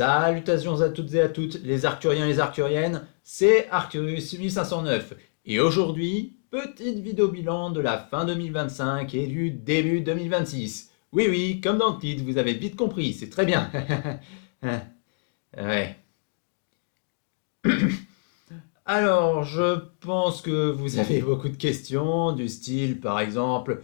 Salutations à toutes et à toutes, les Arcturiens et les Arcturiennes, c'est Arcturus 1509. Et aujourd'hui, petite vidéo bilan de la fin 2025 et du début 2026. Oui, oui, comme dans le titre, vous avez vite compris, c'est très bien. Ouais. Alors, je pense que vous avez beaucoup de questions, du style, par exemple,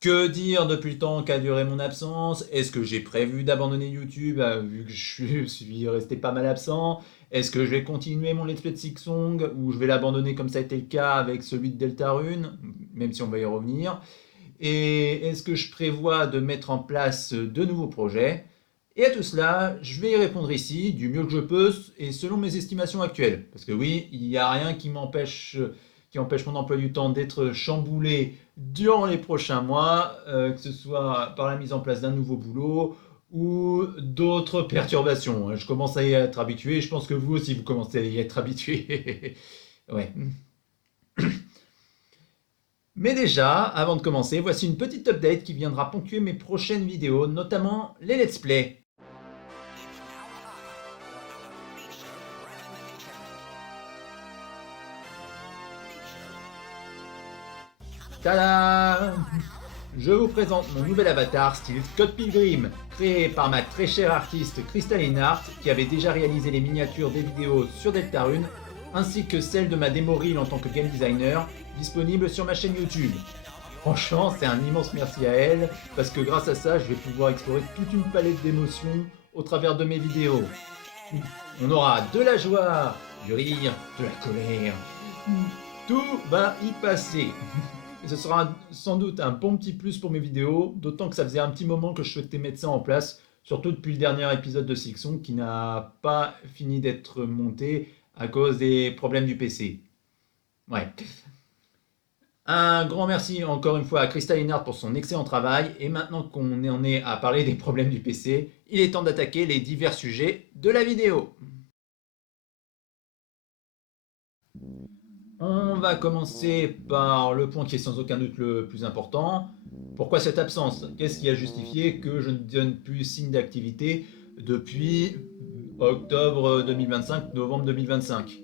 que dire depuis le temps qu'a duré mon absence? Est-ce que j'ai prévu d'abandonner YouTube vu que je suis resté pas mal absent? Est-ce que je vais continuer mon let's play de Silksong ou je vais l'abandonner comme ça a été le cas avec celui de Deltarune, même si on va y revenir? Et est-ce que je prévois de mettre en place de nouveaux projets? Et à tout cela, je vais y répondre ici du mieux que je peux et selon mes estimations actuelles. Parce que oui, il n'y a rien qui empêche mon emploi du temps d'être chamboulé durant les prochains mois, que ce soit par la mise en place d'un nouveau boulot ou d'autres perturbations. Je commence à y être habitué, je pense que vous aussi vous commencez à y être habitué. Ouais. Mais déjà, avant de commencer, voici une petite update qui viendra ponctuer mes prochaines vidéos, notamment les let's play. Tada! Je vous présente mon nouvel avatar style Scott Pilgrim, créé par ma très chère artiste Crystalline Art, qui avait déjà réalisé les miniatures des vidéos sur Deltarune, ainsi que celle de ma démo reel en tant que game designer, disponible sur ma chaîne YouTube. Franchement, c'est un immense merci à elle, parce que grâce à ça, je vais pouvoir explorer toute une palette d'émotions au travers de mes vidéos. On aura de la joie, du rire, de la colère. Tout va y passer. Et ce sera sans doute un bon petit plus pour mes vidéos, d'autant que ça faisait un petit moment que je souhaitais mettre ça en place, surtout depuis le dernier épisode de Silksong qui n'a pas fini d'être monté à cause des problèmes du PC. Ouais. Un grand merci encore une fois à Crystalline Art pour son excellent travail, et maintenant qu'on en est à parler des problèmes du PC, il est temps d'attaquer les divers sujets de la vidéo. On va commencer par le point qui est sans aucun doute le plus important. Pourquoi cette absence? Qu'est-ce qui a justifié que je ne donne plus signe d'activité depuis octobre 2025, novembre 2025?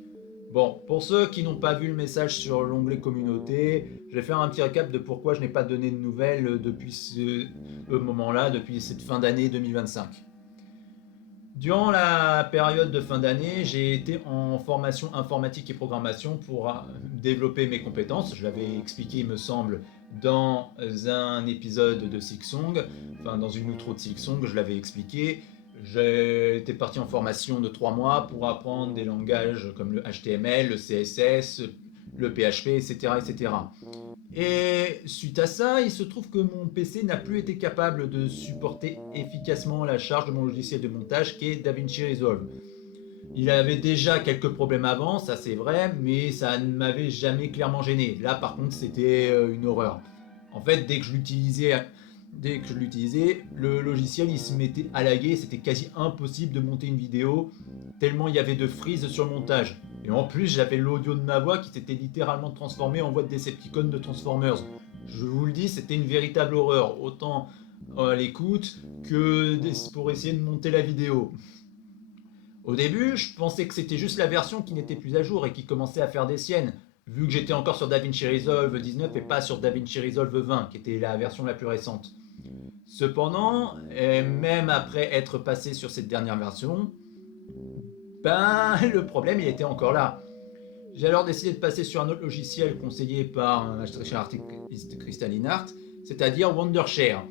Bon, pour ceux qui n'ont pas vu le message sur l'onglet communauté, je vais faire un petit récap de pourquoi je n'ai pas donné de nouvelles depuis ce moment-là, depuis cette fin d'année 2025. Durant la période de fin d'année, j'ai été en formation informatique et programmation pour développer mes compétences. Je l'avais expliqué, il me semble, dans un épisode de Silksong, enfin dans une outro de Silksong, je l'avais expliqué. J'ai été parti en formation de 3 mois pour apprendre des langages comme le HTML, le CSS, le PHP, etc., etc. Et suite à ça, il se trouve que mon PC n'a plus été capable de supporter efficacement la charge de mon logiciel de montage qui est DaVinci Resolve. Il avait déjà quelques problèmes avant, ça c'est vrai, mais ça ne m'avait jamais clairement gêné. Là par contre c'était une horreur. En fait dès que je l'utilisais, le logiciel il se mettait à laguer, c'était quasi impossible de monter une vidéo, tellement il y avait de freeze sur le montage. Et en plus j'avais l'audio de ma voix qui s'était littéralement transformé en voix de Decepticon de Transformers. Je vous le dis, c'était une véritable horreur, autant à l'écoute que pour essayer de monter la vidéo. Au début, je pensais que c'était juste la version qui n'était plus à jour et qui commençait à faire des siennes, vu que j'étais encore sur DaVinci Resolve 19 et pas sur DaVinci Resolve 20, qui était la version la plus récente. Cependant, et même après être passé sur cette dernière version, ben le problème il était encore là. J'ai alors décidé de passer sur un autre logiciel conseillé par un artiste Crystalline Art, c'est-à-dire Wondershare.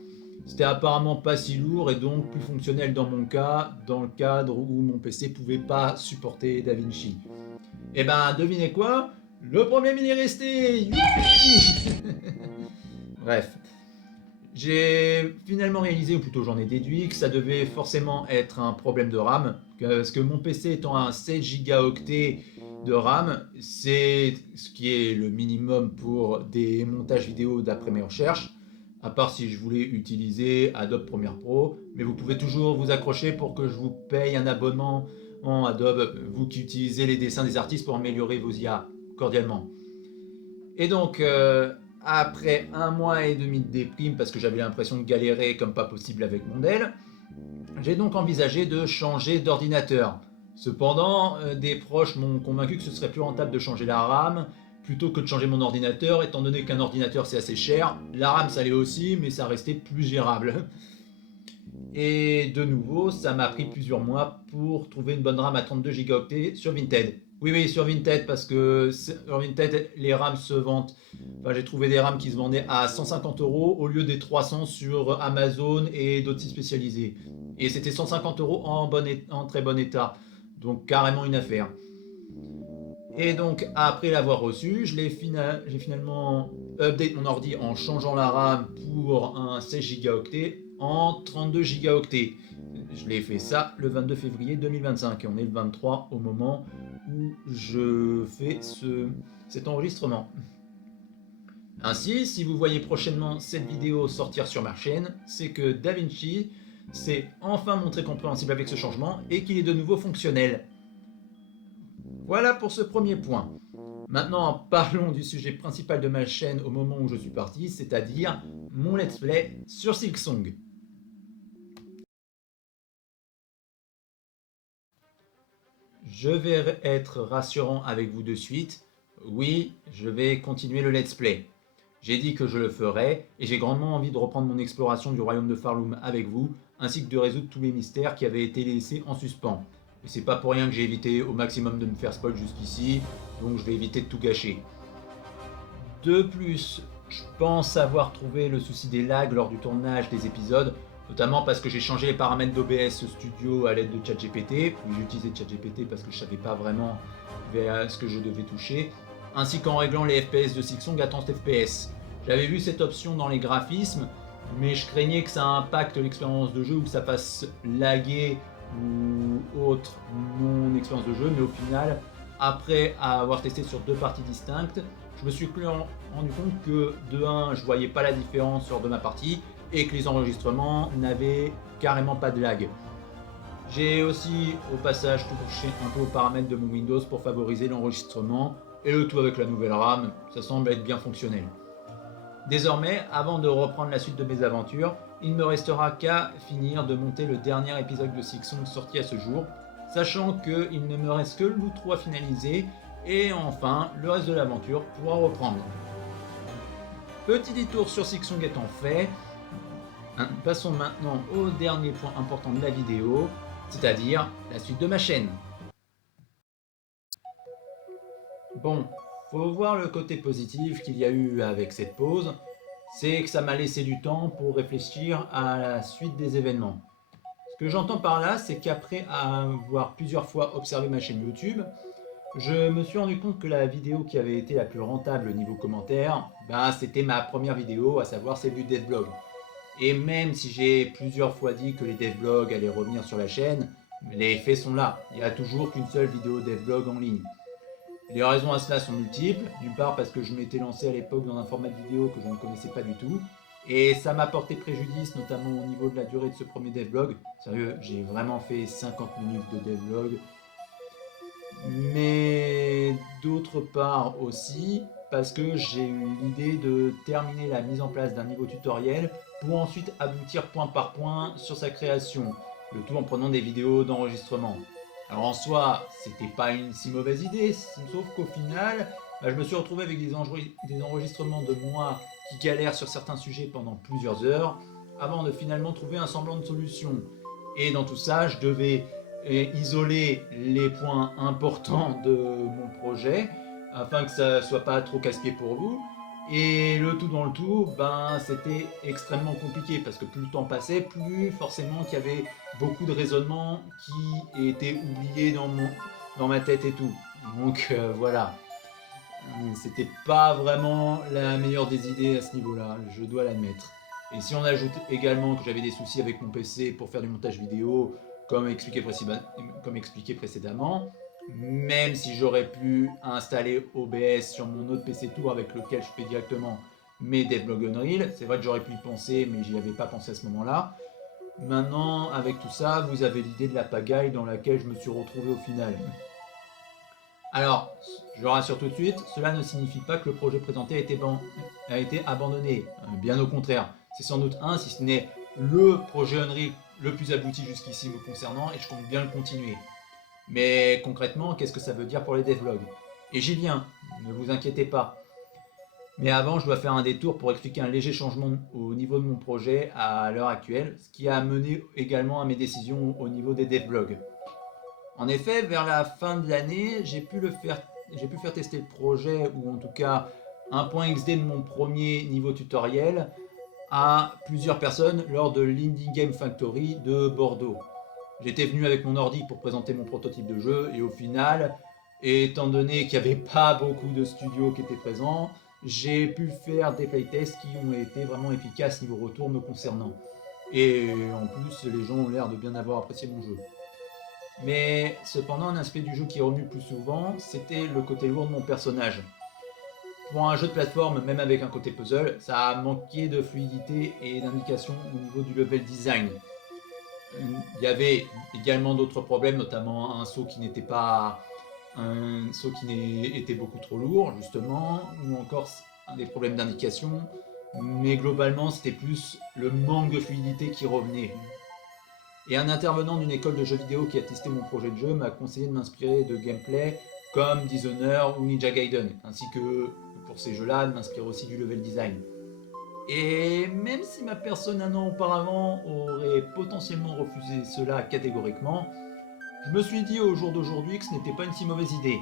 C'était apparemment pas si lourd et donc plus fonctionnel dans mon cas, dans le cadre où mon PC pouvait pas supporter DaVinci. Et ben devinez quoi? Le problème il est resté. Youpi. Bref, j'ai finalement réalisé, ou plutôt j'en ai déduit, que ça devait forcément être un problème de RAM, parce que mon PC étant un 16 Go de RAM, c'est ce qui est le minimum pour des montages vidéo d'après mes recherches, à part si je voulais utiliser Adobe Premiere Pro, mais vous pouvez toujours vous accrocher pour que je vous paye un abonnement en Adobe, vous qui utilisez les dessins des artistes pour améliorer vos IA, cordialement. Et donc, après un mois et demi de déprime, parce que j'avais l'impression de galérer comme pas possible avec mon Dell, J'ai donc envisagé de changer d'ordinateur. Cependant, des proches m'ont convaincu que ce serait plus rentable de changer la RAM plutôt que de changer mon ordinateur, étant donné qu'un ordinateur c'est assez cher. La RAM ça l'est aussi, mais ça restait plus gérable. Et de nouveau, ça m'a pris plusieurs mois pour trouver une bonne RAM à 32 Go sur Vinted. Oui, oui, sur Vinted, parce que sur Vinted, les RAM se vendent. Enfin, j'ai trouvé des RAM qui se vendaient à 150 € au lieu des 300 sur Amazon et d'autres sites spécialisés. Et c'était 150 € en très bon état. Donc, carrément une affaire. Et donc, après l'avoir reçu, j'ai finalement update mon ordi en changeant la RAM pour un 16 Go en 32 Go. Je l'ai fait ça le 22 février 2025 et on est le 23 au moment où je fais cet enregistrement. Ainsi, si vous voyez prochainement cette vidéo sortir sur ma chaîne, c'est que DaVinci s'est enfin montré compréhensible avec ce changement et qu'il est de nouveau fonctionnel. Voilà pour ce premier point. Maintenant, parlons du sujet principal de ma chaîne au moment où je suis parti, c'est-à-dire mon let's play sur Silksong. Je vais être rassurant avec vous de suite. Oui, je vais continuer le let's play. J'ai dit que je le ferais et j'ai grandement envie de reprendre mon exploration du royaume de Farloom avec vous, ainsi que de résoudre tous les mystères qui avaient été laissés en suspens. Et c'est pas pour rien que j'ai évité au maximum de me faire spoil jusqu'ici, donc je vais éviter de tout gâcher. De plus, je pense avoir trouvé le souci des lags lors du tournage des épisodes, notamment parce que j'ai changé les paramètres d'OBS Studio à l'aide de ChatGPT. Oui, j'utilisais ChatGPT parce que je savais pas vraiment vers ce que je devais toucher, ainsi qu'en réglant les FPS de Silksong à 30 FPS. J'avais vu cette option dans les graphismes, mais je craignais que ça impacte l'expérience de jeu ou que ça fasse laguer ou autre mon expérience de jeu, mais au final, après avoir testé sur deux parties distinctes, je me suis rendu compte que de 1, je voyais pas la différence lors de ma partie et que les enregistrements n'avaient carrément pas de lag. J'ai aussi au passage touché un peu aux paramètres de mon Windows pour favoriser l'enregistrement et le tout avec la nouvelle RAM, ça semble être bien fonctionnel. Désormais, avant de reprendre la suite de mes aventures, il ne me restera qu'à finir de monter le dernier épisode de Silksong sorti à ce jour, sachant qu'il ne me reste que l'outro à finaliser et enfin le reste de l'aventure pourra reprendre. Petit détour sur Silksong étant fait, passons maintenant au dernier point important de la vidéo, c'est-à-dire la suite de ma chaîne. Bon, faut voir le côté positif qu'il y a eu avec cette pause, c'est que ça m'a laissé du temps pour réfléchir à la suite des événements. Ce que j'entends par là, c'est qu'après avoir plusieurs fois observé ma chaîne YouTube, je me suis rendu compte que la vidéo qui avait été la plus rentable niveau commentaire, c'était ma première vidéo, à savoir celle du devlog. Et même si j'ai plusieurs fois dit que les devlogs allaient revenir sur la chaîne, les faits sont là. Il n'y a toujours qu'une seule vidéo devlog en ligne. Les raisons à cela sont multiples. D'une part parce que je m'étais lancé à l'époque dans un format de vidéo que je ne connaissais pas du tout. Et ça m'a porté préjudice, notamment au niveau de la durée de ce premier devlog. Sérieux, j'ai vraiment fait 50 minutes de devlog. Mais d'autre part aussi, parce que j'ai eu l'idée de terminer la mise en place d'un niveau tutoriel pour ensuite aboutir point par point sur sa création, le tout en prenant des vidéos d'enregistrement. Alors en soi, c'était pas une si mauvaise idée, sauf qu'au final, je me suis retrouvé avec des enregistrements de moi qui galèrent sur certains sujets pendant plusieurs heures, avant de finalement trouver un semblant de solution. Et dans tout ça, je devais isoler les points importants de mon projet, afin que ça soit pas trop casse-pied pour vous. Et le tout dans le tout, c'était extrêmement compliqué parce que plus le temps passait, plus forcément qu'il y avait beaucoup de raisonnements qui étaient oubliés dans ma tête et tout. Donc voilà, c'était pas vraiment la meilleure des idées à ce niveau-là, je dois l'admettre. Et si on ajoute également que j'avais des soucis avec mon PC pour faire du montage vidéo, comme expliqué précédemment, même si j'aurais pu installer OBS sur mon autre PC Tour avec lequel je fais directement mes devlogs Unreal, c'est vrai que j'aurais pu y penser, mais j'y avais pas pensé à ce moment-là. Maintenant, avec tout ça, vous avez l'idée de la pagaille dans laquelle je me suis retrouvé au final. Alors, je rassure tout de suite, cela ne signifie pas que le projet présenté a été abandonné. Bien au contraire, c'est sans doute un, si ce n'est le projet Unreal le plus abouti jusqu'ici me concernant et je compte bien le continuer. Mais concrètement, qu'est-ce que ça veut dire pour les devlogs? Et j'y viens, ne vous inquiétez pas. Mais avant, je dois faire un détour pour expliquer un léger changement au niveau de mon projet à l'heure actuelle, ce qui a mené également à mes décisions au niveau des devlogs. En effet, vers la fin de l'année, j'ai pu faire tester le projet, ou en tout cas un point XD de mon premier niveau tutoriel, à plusieurs personnes lors de l'Indie Game Factory de Bordeaux. J'étais venu avec mon ordi pour présenter mon prototype de jeu et au final, étant donné qu'il n'y avait pas beaucoup de studios qui étaient présents, j'ai pu faire des playtests qui ont été vraiment efficaces niveau retour me concernant. Et en plus, les gens ont l'air de bien avoir apprécié mon jeu. Mais cependant, un aspect du jeu qui est revenu plus souvent, c'était le côté lourd de mon personnage. Pour un jeu de plateforme, même avec un côté puzzle, ça a manqué de fluidité et d'indication au niveau du level design. Il y avait également d'autres problèmes, notamment un saut qui n'était pas un saut qui était beaucoup trop lourd justement, ou encore des problèmes d'indication, mais globalement c'était plus le manque de fluidité qui revenait. Et un intervenant d'une école de jeux vidéo qui a testé mon projet de jeu m'a conseillé de m'inspirer de gameplay comme Dishonored ou Ninja Gaiden, ainsi que pour ces jeux-là de m'inspirer aussi du level design. Et même si ma personne un an auparavant aurait potentiellement refusé cela catégoriquement, je me suis dit au jour d'aujourd'hui que ce n'était pas une si mauvaise idée.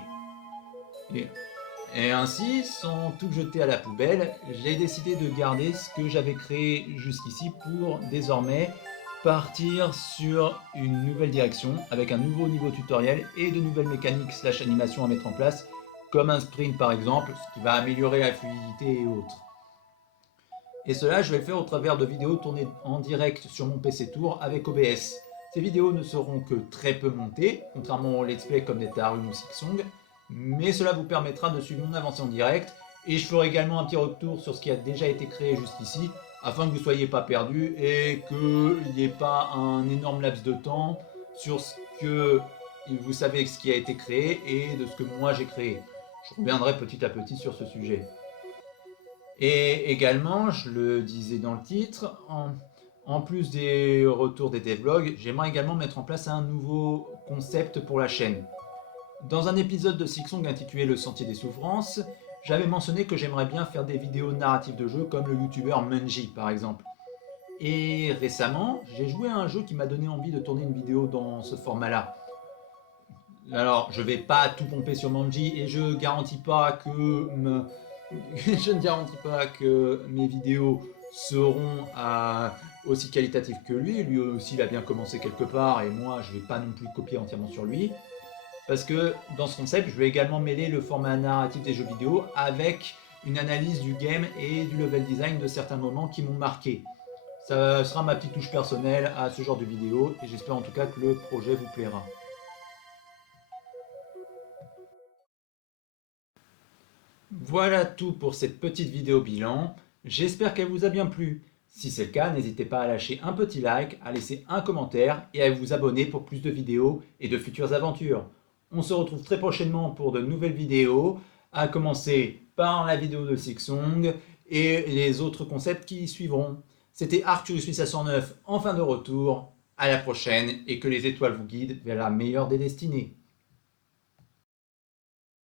Et ainsi, sans tout jeter à la poubelle, j'ai décidé de garder ce que j'avais créé jusqu'ici pour désormais partir sur une nouvelle direction avec un nouveau niveau tutoriel et de nouvelles mécaniques / animations à mettre en place, comme un sprint par exemple, ce qui va améliorer la fluidité et autres. Et cela, je vais le faire au travers de vidéos tournées en direct sur mon PC Tour avec OBS. Ces vidéos ne seront que très peu montées, contrairement aux let's play comme Netarune ou Silksong, mais cela vous permettra de suivre mon avancée en direct, et je ferai également un petit retour sur ce qui a déjà été créé jusqu'ici, afin que vous ne soyez pas perdus et qu'il n'y ait pas un énorme laps de temps sur ce que vous savez ce qui a été créé et de ce que moi j'ai créé. Je reviendrai petit à petit sur ce sujet. Et également, je le disais dans le titre, en plus des retours des devlogs, j'aimerais également mettre en place un nouveau concept pour la chaîne. Dans un épisode de Silksong intitulé Le Sentier des Souffrances, j'avais mentionné que j'aimerais bien faire des vidéos narratives de jeux comme le youtubeur Munji par exemple. Et récemment, j'ai joué à un jeu qui m'a donné envie de tourner une vidéo dans ce format-là. Alors, je vais pas tout pomper sur Manji et je ne garantis pas que mes vidéos seront aussi qualitatives que lui. Lui aussi, il a bien commencé quelque part et moi, je ne vais pas non plus copier entièrement sur lui. Parce que dans ce concept, je vais également mêler le format narratif des jeux vidéo avec une analyse du game et du level design de certains moments qui m'ont marqué. Ça sera ma petite touche personnelle à ce genre de vidéo et j'espère en tout cas que le projet vous plaira. Voilà tout pour cette petite vidéo bilan. J'espère qu'elle vous a bien plu. Si c'est le cas, n'hésitez pas à lâcher un petit like, à laisser un commentaire et à vous abonner pour plus de vidéos et de futures aventures. On se retrouve très prochainement pour de nouvelles vidéos, à commencer par la vidéo de Silksong et les autres concepts qui y suivront. C'était Arcturus 809 en fin de retour. À la prochaine et que les étoiles vous guident vers la meilleure des destinées.